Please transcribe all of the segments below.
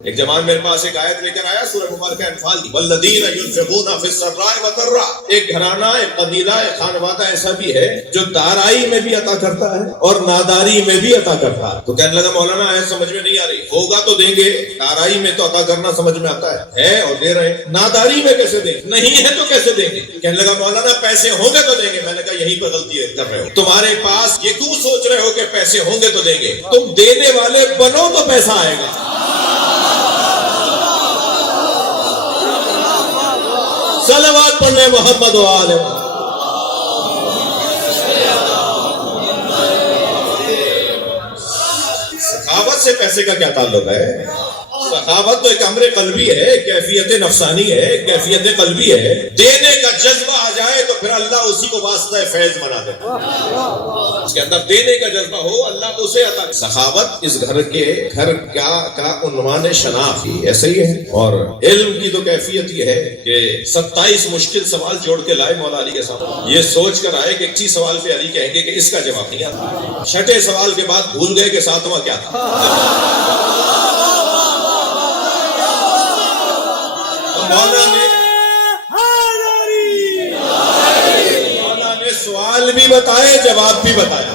ایک جوان میرے پاس ایک آیت لے کر آیا سورہ مبارکہ انفال کی، والذین ينفقون فی السراء والضراء۔ ایک گھرانہ، ایک قبیلہ، ایک خانوادہ ایسا بھی ہے جو دارائی میں بھی عطا کرتا ہے اور ناداری میں بھی عطا کرتا ہے۔ تو کہنے لگا مولانا آیت سمجھ میں نہیں آ رہی، ہوگا تو دیں گے، دارائی میں تو عطا کرنا سمجھ میں آتا ہے اور دے رہے ہیں، ناداری میں کیسے دیں گے؟ نہیں ہے تو کیسے دیں گے؟ کہنے لگا مولانا پیسے ہوں گے تو دیں گے۔ میں نے کہا یہیں پر غلطی کر رہے ہو، تمہارے پاس یہ کیوں سوچ رہے ہو کہ پیسے ہوں گے تو دیں گے؟ تم دینے والے بنو تو پیسہ آئے گا۔ صلوات پڑھنے محمد و آل محمد۔ سخاوت سے پیسے کا کیا تعلق ہے؟ سخاوت تو ایک امر قلبی ہے، کیفیت نفسانی ہے، کیفیت قلبی ہے۔ دینے کا جذبہ آ جائے تو پھر اللہ اسی کو واسطہ فیض بنا دیتا ہے۔ اس کے اندر دینے کا جذبہ ہو، اللہ اسے عطا۔ سخاوت اس گھر کا عنوان شناخت ہی ایسا ہی ہے۔ اور علم کی تو کیفیت یہ ہے کہ 27 مشکل سوال جوڑ کے لائے مولا علی کے سامنے، یہ سوچ کر آئے کہ 21 سوال پہ علی کہیں گے کہ اس کا جواب نہیں آتا۔ 6 سوال کے بعد بھول گئے کہ 7واں کیا تھا۔ مولا نے سوال بھی بتائے، جواب بھی بتایا۔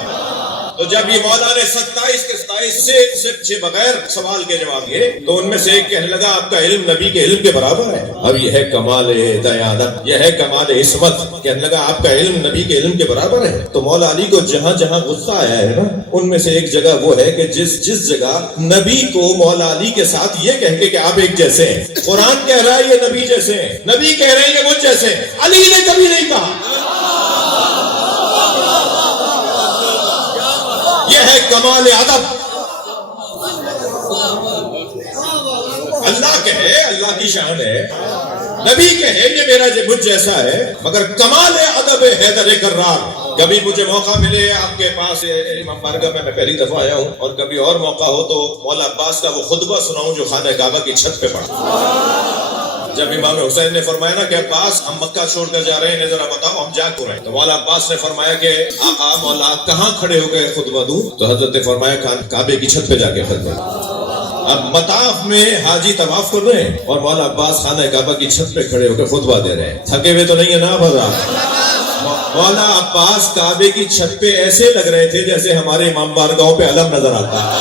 تو جب یہ مولا نے 27 کے 27 سے بغیر سوال کے جواب دیے تو ان میں سے ایک کہنے لگا آپ کا علم نبی کے علم کے برابر ہے۔ اب یہ ہے کمال دیانت، یہ ہے کمال عصمت۔ کہنے لگا آپ کا علم نبی کے علم کے برابر ہے۔ تو مولا علی کو جہاں جہاں غصہ آیا ہے نا، ان میں سے ایک جگہ وہ ہے کہ جس جگہ نبی کو مولا علی کے ساتھ یہ کہہ کے کہ آپ ایک جیسے ہیں، قرآن کہہ رہا ہے یہ نبی جیسے ہیں، نبی کہہ رہے ہیں یہ مجھ جیسے ہیں، علی نے کبھی نہیں کہا۔ یہ ہے کمال ادب۔ اللہ کہے اللہ کی شان ہے، نبی کہے یہ میرا مجھ جیسا ہے، مگر کمال ادب حیدر کرار۔ کبھی مجھے موقع ملے آپ کے پاس امام بارگاہ میں پہلی دفعہ آیا ہوں، اور کبھی اور موقع ہو تو مولا عباس کا وہ خطبہ سناؤں جو خانہ کعبہ کی چھت پہ پڑھا۔ جب امام حسین نے فرمایا نا کہ عباس ہم مکہ چھوڑ کر جا رہے ہیں، ذرا بتاؤ ہم جا کیوں رہے ہیں؟ تو مولا عباس نے فرمایا کہ آقا مولا کہاں کھڑے ہو گئے خطبہ دوں؟ تو حضرت نے فرمایا کعبے کی چھت پہ جا کے خطبہ۔ اب مطاف میں حاجی طواف کر رہے ہیں اور مولا عباس خانہ کعبہ کی چھت پہ کھڑے ہو کے خطبہ دے رہے ہیں، تھکے ہوئے تو نہیں ہے نا حضرات؟ مولا عباس کعبے کی چھت پہ ایسے لگ رہے تھے جیسے ہمارے امام بارگاہوں پہ علم نظر آتا ہے۔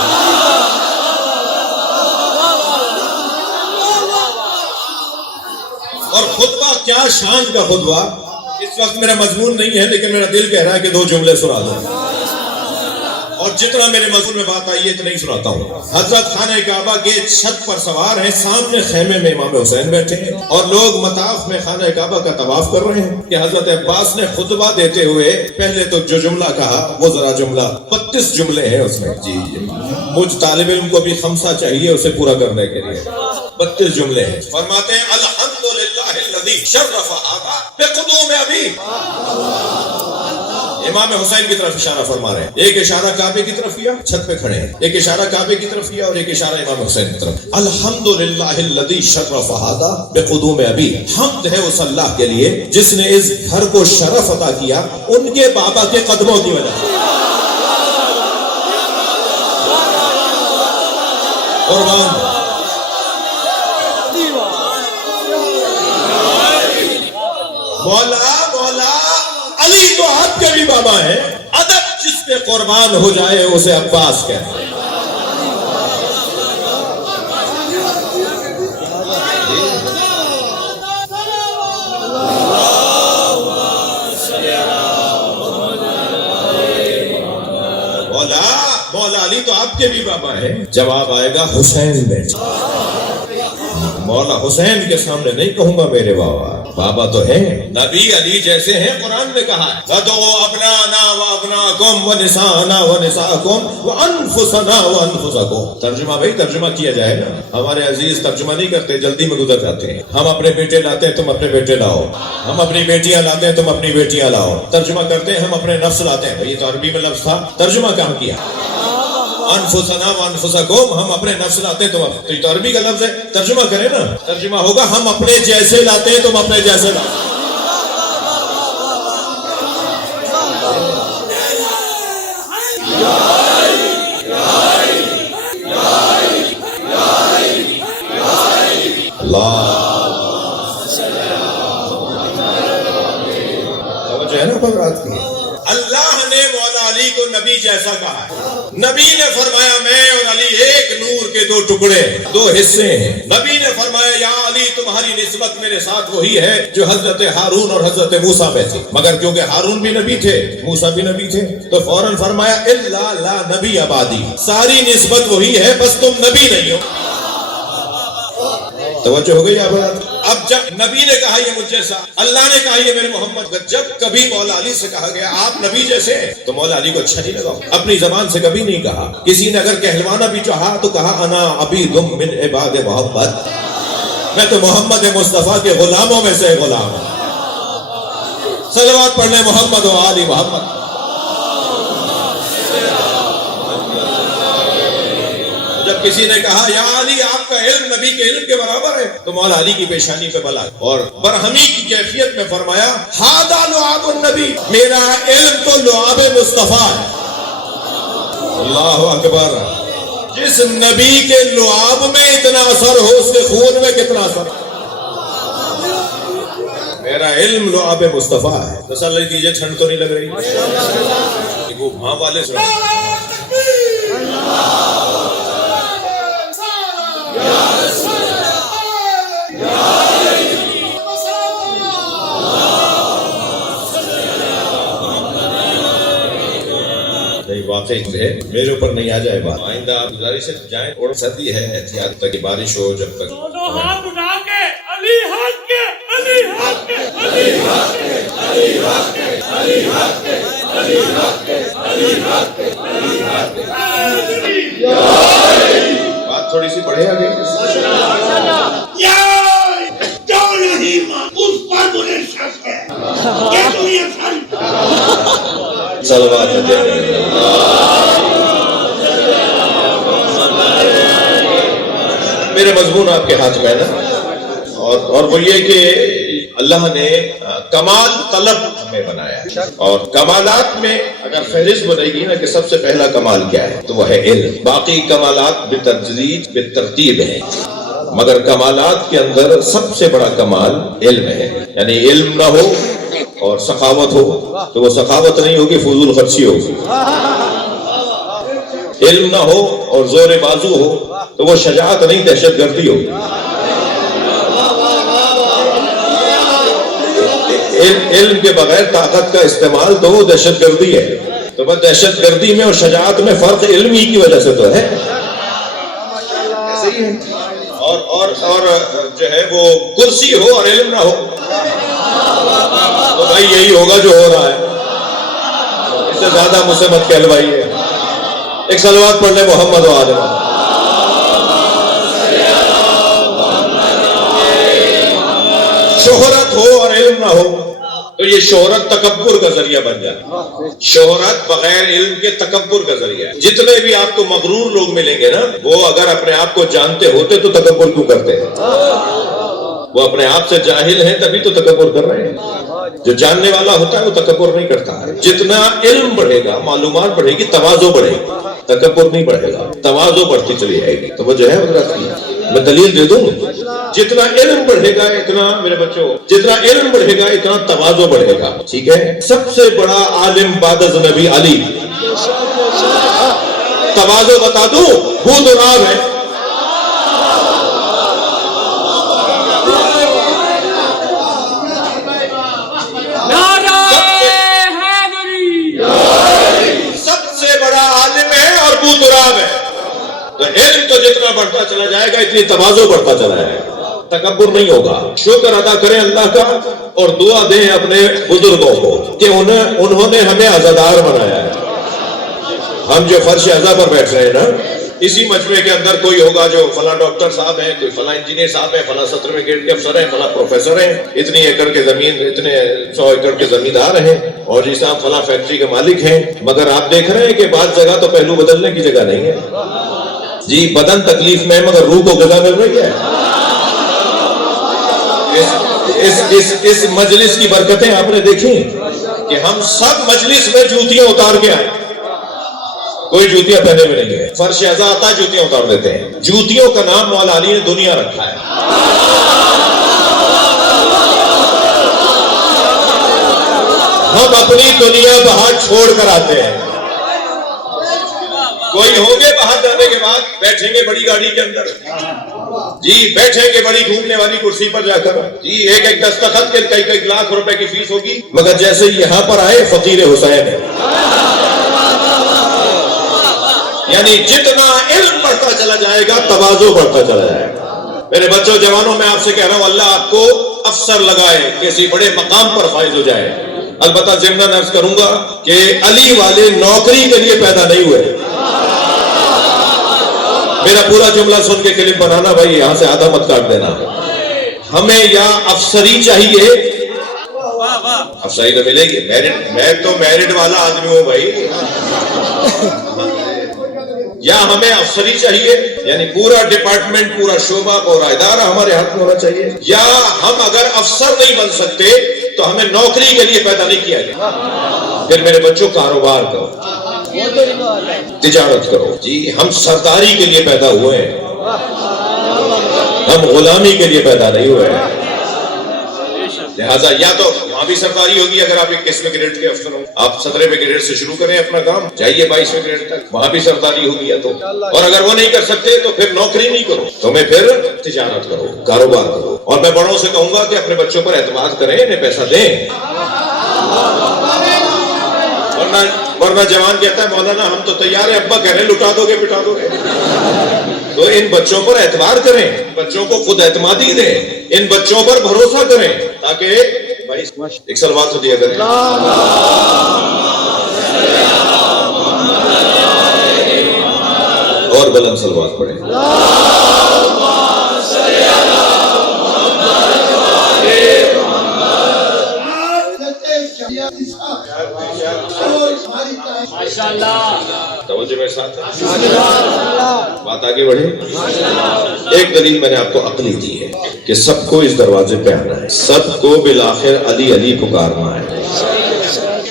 اور خطبہ کیا شان کا خطبہ! اس وقت میرا مضمون نہیں ہے لیکن میرا دل کہہ رہا ہے کہ 2 جملے سنا دوں، اور جتنا میرے مضمون میں بات آئی ہے اتنا ہی سناتا ہوں۔ حضرت خانہ کعبہ کے چھت پر سوار ہیں، سامنے خیمے میں امام حسین بیٹھے ہیں اور لوگ مطاف میں خانہ کعبہ کا طواف کر رہے ہیں کہ حضرت عباس نے خطبہ دیتے ہوئے پہلے تو جو جملہ کہا وہ ذرا جملہ 32 جملے ہیں اس میں، جی مجھ طالب علم کو بھی خمسہ چاہیے اسے پورا کرنے کے لیے۔ 32 جملے ہیں۔ فرماتے ہیں الحمدللہ الذی شرف آبا بقدوم ابی۔ امام حسین کی طرف اشارہ فرما رہے ہیں، ایک اشارہ کعبے کی طرف کیا، چھت پہ کھڑے ہیں، ایک اشارہ کعبے کی طرف کیا اور ایک اشارہ امام حسین کی طرف۔ الحمدللہ الذی شرف ھذا بقدوم ابی۔ حمد ہے اس اللہ کے لیے جس نے اس گھر کو شرف عطا کیا ان کے بابا کے قدموں کی وجہ سے۔ قربان مولا علی تو آپ کے بھی بابا ہیں، ادب جس پہ قربان ہو جائے اسے عباس کہتے ہیں۔ مولا علی تو آپ کے بھی بابا ہیں۔ جواب آئے گا حسین بیٹا، مولا حسین کے سامنے نہیں کہوں گا میرے بابا تو ہیں، نبی علی جیسے ہیں۔ قرآن میں کہا ہے وَدْعُوا أَبْنَاءَنَا وَأَبْنَاءَكُمْ وَنِسَاءَنَا وَنِسَاءَكُمْ وَأَنفُسَنَا وَأَنفُسَكُمْ۔ ترجمہ بھائی ترجمہ کیا جائے نا، ہمارے عزیز ترجمہ نہیں کرتے، جلدی میں گزر جاتے ہیں۔ ہم اپنے بیٹے لاتے ہیں تم اپنے بیٹے لاؤ، ہم اپنی بیٹیاں لاتے ہیں تم اپنی بیٹیاں لاؤ۔ ترجمہ کرتے ہیں ہم اپنے نفس لاتے ہیں، یہ تو عربی میں لفظ تھا، ترجمہ کہاں کیا؟ انفسنا وانفسکم، ہم اپنے نفس لاتے تو یہ تو عربی کا لفظ ہے، ترجمہ کریں نا، ترجمہ ہوگا ہم اپنے جیسے لاتے ہیں تم اپنے جیسے لاتے۔ توجہ ہے نا بات کی؟ اللہ نے مولا علی کو نبی جیسا کہا ہے. نبی نے فرمایا میں اور علی ایک نور کے دو ٹکڑے، دو حصے ہیں. نبی نے فرمایا یا علی تمہاری نسبت میرے ساتھ وہی ہے جو حضرت ہارون اور حضرت موسیٰ میں تھی، مگر کیونکہ ہارون بھی نبی تھے، موسیٰ بھی نبی تھے، تو فوراً فرمایا الا لا نبی آبادی، ساری نسبت وہی ہے بس تم نبی نہیں ہو. توجہ ہو گئی آپ؟ اب جب نبی نے کہا یہ مجھ جیسا، اللہ نے کہا یہ میرے محمد، جب کبھی مولا علی سے کہا گیا آپ نبی جیسے، تو مولا علی کو اچھا نہیں لگا، اپنی زبان سے کبھی نہیں کہا. کسی نے اگر کہلوانا بھی چاہا تو کہا انا عبید من عباد محمد، میں تو محمد مصطفیٰ کے غلاموں میں سے غلام ہوں. صلوات پڑھ لیں محمد و آل محمد. جب کسی نے کہا یا علی آپ کا علم نبی کے علم کے برابر ہے، تو مولا علی کی پیشانی پہ بلا اور برہمی کی کیفیت میں فرمایا ھذا لعاب النبی، میرا علم تو لعاب مصطفیٰ ہے. اللہ اکبر. جس نبی کے لعاب میں اتنا اثر ہو اس کے خون میں کتنا اثر. میرا علم لعاب مصطفیٰ ہے. تسلی دیجیے، ٹھنڈ تو نہیں لگ رہی؟ وہ ماں والے سن واقعی ہے، میرے اوپر نہیں آ جائے بات. آئندہ آپ گزارش سے جائیں، اور سردی ہے، احتیاط تک بارش ہو جب تک. دونوں ہاتھ اٹھا کے علی حق کے، علی حق کے، علی حق کے، علی حق کے، علی حق کے، علی حق کے، علی حق کے، علی حق کے. بات تھوڑی سی بڑھے آگے. جو نہیں مان اس پر مجھے شک ہے کہ تو یہ فرق. صلوات میرے مضمون آپ کے ہاتھ میں ہے نا، اور وہ یہ کہ اللہ نے کمال طلب ہمیں بنایا، اور کمالات میں اگر فہرست بنے گی نا کہ سب سے پہلا کمال کیا ہے تو وہ ہے علم. باقی کمالات بتدریج بالترتیب ہیں، مگر کمالات کے اندر سب سے بڑا کمال علم ہے. یعنی علم نہ ہو اور سخاوت ہو تو وہ سخاوت نہیں ہوگی، فضول خرچی ہوگی. علم نہ ہو اور زور بازو ہو تو وہ شجاعت نہیں، دہشت گردی ہوگی. علم کے بغیر طاقت کا استعمال تو وہ دہشت گردی ہے. تو بس دہشت گردی میں اور شجاعت میں فرق علم ہی کی وجہ سے تو ہے. ایسے ہی ہے. اور جو ہے وہ کرسی ہو اور علم نہ ہو تو بھائی یہی ہوگا جو ہو رہا ہے. اس سے زیادہ مجھ سے مت کہلوائیے. ایک صلوات پڑھ لیں محمد و آل محمد. شہرت ہو اور علم نہ ہو تو یہ شہرت تکبر کا ذریعہ بن جائے. شہرت بغیر علم کے تکبر کا ذریعہ ہے. جتنے بھی آپ کو مغرور لوگ ملیں گے نا، وہ اگر اپنے آپ کو جانتے ہوتے تو تکبر کیوں کرتے ہیں؟ وہ اپنے آپ سے جاہل ہیں تبھی تو تکبر کر رہے ہیں. جو جاننے والا ہوتا ہے وہ تکبر نہیں کرتا ہے. جتنا علم بڑھے گا، معلومات بڑھے گی، تواضع بڑھے گی، تکبر نہیں بڑھے گا، تواضع بڑھتی چلی جائے گی. تو وہ جو ہے حضرت کی میں دلیل دے دوں، جتنا علم بڑھے گا اتنا میرے بچوں، جتنا علم بڑھے گا اتنا تواضع بڑھے گا. ٹھیک ہے. سب سے بڑا عالم بعد از نبی علی. تواضع بتا دوں، خود راب ہے. تو علم تو جتنا بڑھتا چلا جائے گا اتنی تواضع بڑھتا چلا جائے گا، تکبر نہیں ہوگا. شکر ادا کریں اللہ کا اور دعا دیں اپنے بزرگوں کو کہ انہوں نے ہمیں عزادار بنایا ہے. ہم جو فرش عزا پر بیٹھ رہے ہیں نا، اسی مجمع کے اندر کوئی ہوگا جو فلاں ڈاکٹر صاحب ہیں، کوئی فلاں انجینئر صاحب ہیں، فلاں 17ویں گریڈ کے افسر ہیں، فلاں پروفیسر ہیں، اتنی ایکڑ کے زمین، اتنے 100 ایکڑ کے زمیندار ہیں، اور جی صاحب فلاں فیکٹری کے مالک ہیں. مگر آپ دیکھ رہے ہیں کہ بعض جگہ تو پہلو بدلنے کی جگہ نہیں ہے. جی بدن تکلیف میں ہے مگر روح کو غذا مل رہی ہے. اس مجلس کی برکتیں آپ نے دیکھی کہ ہم سب مجلس میں جوتیاں اتار کے آئے. کوئی جوتیاں پہنے ہوئے نہیں ہے. فرش ازا آتا ہے جوتیاں اتار دیتے ہیں. جوتیوں کا نام مولا علی نے دنیا رکھا ہے. ہم اپنی دنیا باہر چھوڑ کر آتے ہیں. کوئی ہوں گے باہر جانے کے بعد بیٹھیں گے بڑی گاڑی کے اندر, جی بیٹھیں گے بڑی گھومنے والی کرسی پر جا کر, جی ایک ایک دستخط کے کئی لاکھ روپے کی فیس ہوگی, مگر جیسے یہاں پر آئے فقیر حسین ہے. یعنی جتنا علم بڑھتا چلا جائے گا تواضع بڑھتا چلا جائے گا. میرے بچوں جوانوں میں آپ سے کہہ رہا ہوں, اللہ آپ کو افسر لگائے, کسی بڑے مقام پر فائز ہو جائے. البتہ ضمن عرض کروں گا کہ علی والے نوکری کے لیے پیدا نہیں ہوئے. میرا پورا جملہ سن کے کلپ بنانا بھائی, یہاں سے آدھا مت کاٹ دینا. ہمیں یا افسری چاہیے, افسری تو ملے گی, میں تو میرٹ والا آدمی ہوں بھائی, یا ہمیں افسری چاہیے یعنی پورا ڈپارٹمنٹ, پورا شعبہ, پورا ادارہ ہمارے ہاتھ میں ہونا چاہیے, یا ہم اگر افسر نہیں بن سکتے تو ہمیں نوکری کے لیے پیدا نہیں کیا گیا. پھر میرے بچوں کاروبار کرو, تجارت کرو. جی ہم سرداری کے لیے پیدا ہوئے ہیں, ہم غلامی کے لیے پیدا نہیں ہوئے ہیں. لہٰذا یا تو وہاں بھی سرداری ہوگی اگر آپ 21ویں گریڈ کے افسر ہوں, آپ 17ویں گریڈ سے شروع کریں اپنا کام, جائیے 22ویں گریڈ تک, وہاں بھی سرداری ہوگی یا تو. اور اگر وہ نہیں کر سکتے تو پھر نوکری نہیں کرو, تمہیں پھر تجارت کرو, کاروبار کرو. اور میں بڑوں سے کہوں گا کہ اپنے بچوں پر اعتماد کریں, انہیں پیسہ دیں. ورنہ جوان کہتا ہے مولانا ہم تو تیار ہیں, ابا کہہ رہے ہیں لٹا دو گے پٹا دو گے. تو ان بچوں پر اعتبار کریں, بچوں کو خود اعتمادی دیں, ان بچوں پر بھروسہ کریں, تاکہ بھائی ایک سلوات تو دیا کریں. اور بلند سلوات پڑھیں. توجہ میرے ساتھ بات آگے بڑھے. ایک دلیل میں نے آپ کو عقلی دی ہے کہ سب کو اس دروازے پہ آنا ہے, سب کو بالآخر علی علی پکارنا ہے.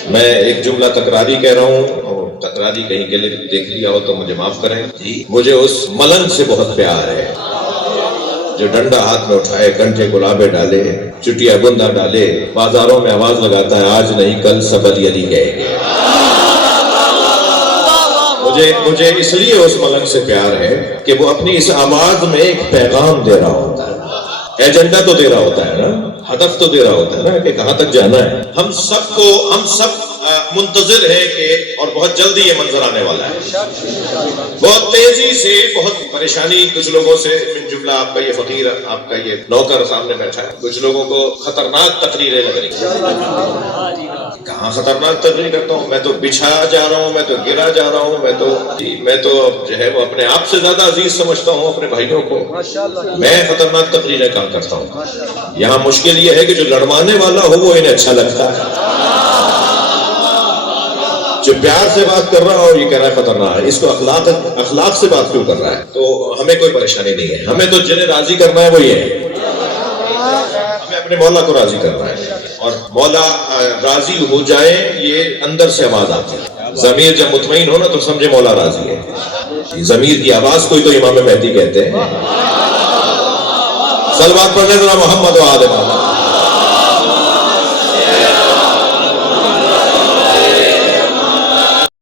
میں ایک جملہ تکراری کہہ رہا ہوں, اور تکراری کہیں کے لیے دیکھ لیا ہو تو مجھے معاف کریں. مجھے اس ملنگ سے بہت پیار ہے جو ڈنڈا ہاتھ میں اٹھائے, کنٹھے گلابے ڈالے, چٹیا گندا ڈالے, بازاروں میں آواز لگاتا ہے آج نہیں کل سب علی علی کہے گے. مجھے اس لیے اس ملنگ سے پیار ہے کہ وہ اپنی اس آواز میں ایک پیغام دے رہا ہوتا ہے, ایجنڈا تو دے رہا ہوتا ہے نا, ہدف تو دے رہا ہوتا ہے نا کہ کہاں تک جانا ہے. ہم سب منتظر ہے کہ, اور بہت جلدی یہ منظر آنے والا ہے, بہت تیزی سے, بہت پریشانی کچھ لوگوں سے, من جملہ آپ کا یہ فقیر, آپ کا یہ نوکر سامنے بیٹھا ہے, کچھ لوگوں کو خطرناک تقریریں لگ رہی ہیں. کہاں خطرناک تقریر کرتا ہوں, میں تو بچھا جا رہا ہوں, میں تو گرا جا رہا ہوں, میں تو جو ہے وہ اپنے آپ سے زیادہ عزیز سمجھتا ہوں اپنے بھائیوں کو, میں خطرناک تقریریں کام کرتا ہوں. یہاں مشکل یہ ہے کہ جو لڑوانے والا ہو وہ انہیں اچھا لگتا ہے, جو پیار سے بات کر رہا ہو یہ کہہ رہا ہے خطرناک ہے, اس کو اخلاق سے بات کیوں کر رہا ہے. تو ہمیں کوئی پریشانی نہیں ہے, ہمیں تو جنہیں راضی کرنا ہے وہ یہ ہے, ہمیں اپنے مولا کو راضی کرنا ہے, اور مولا راضی ہو جائے یہ اندر سے آواز آتی ہے. ضمیر جب مطمئن ہو نا تو سمجھے مولا راضی ہے. ضمیر کی آواز کوئی تو امام مہدی کہتے ہیں. صلوات پڑھنے ذرا محمد و آل محمد.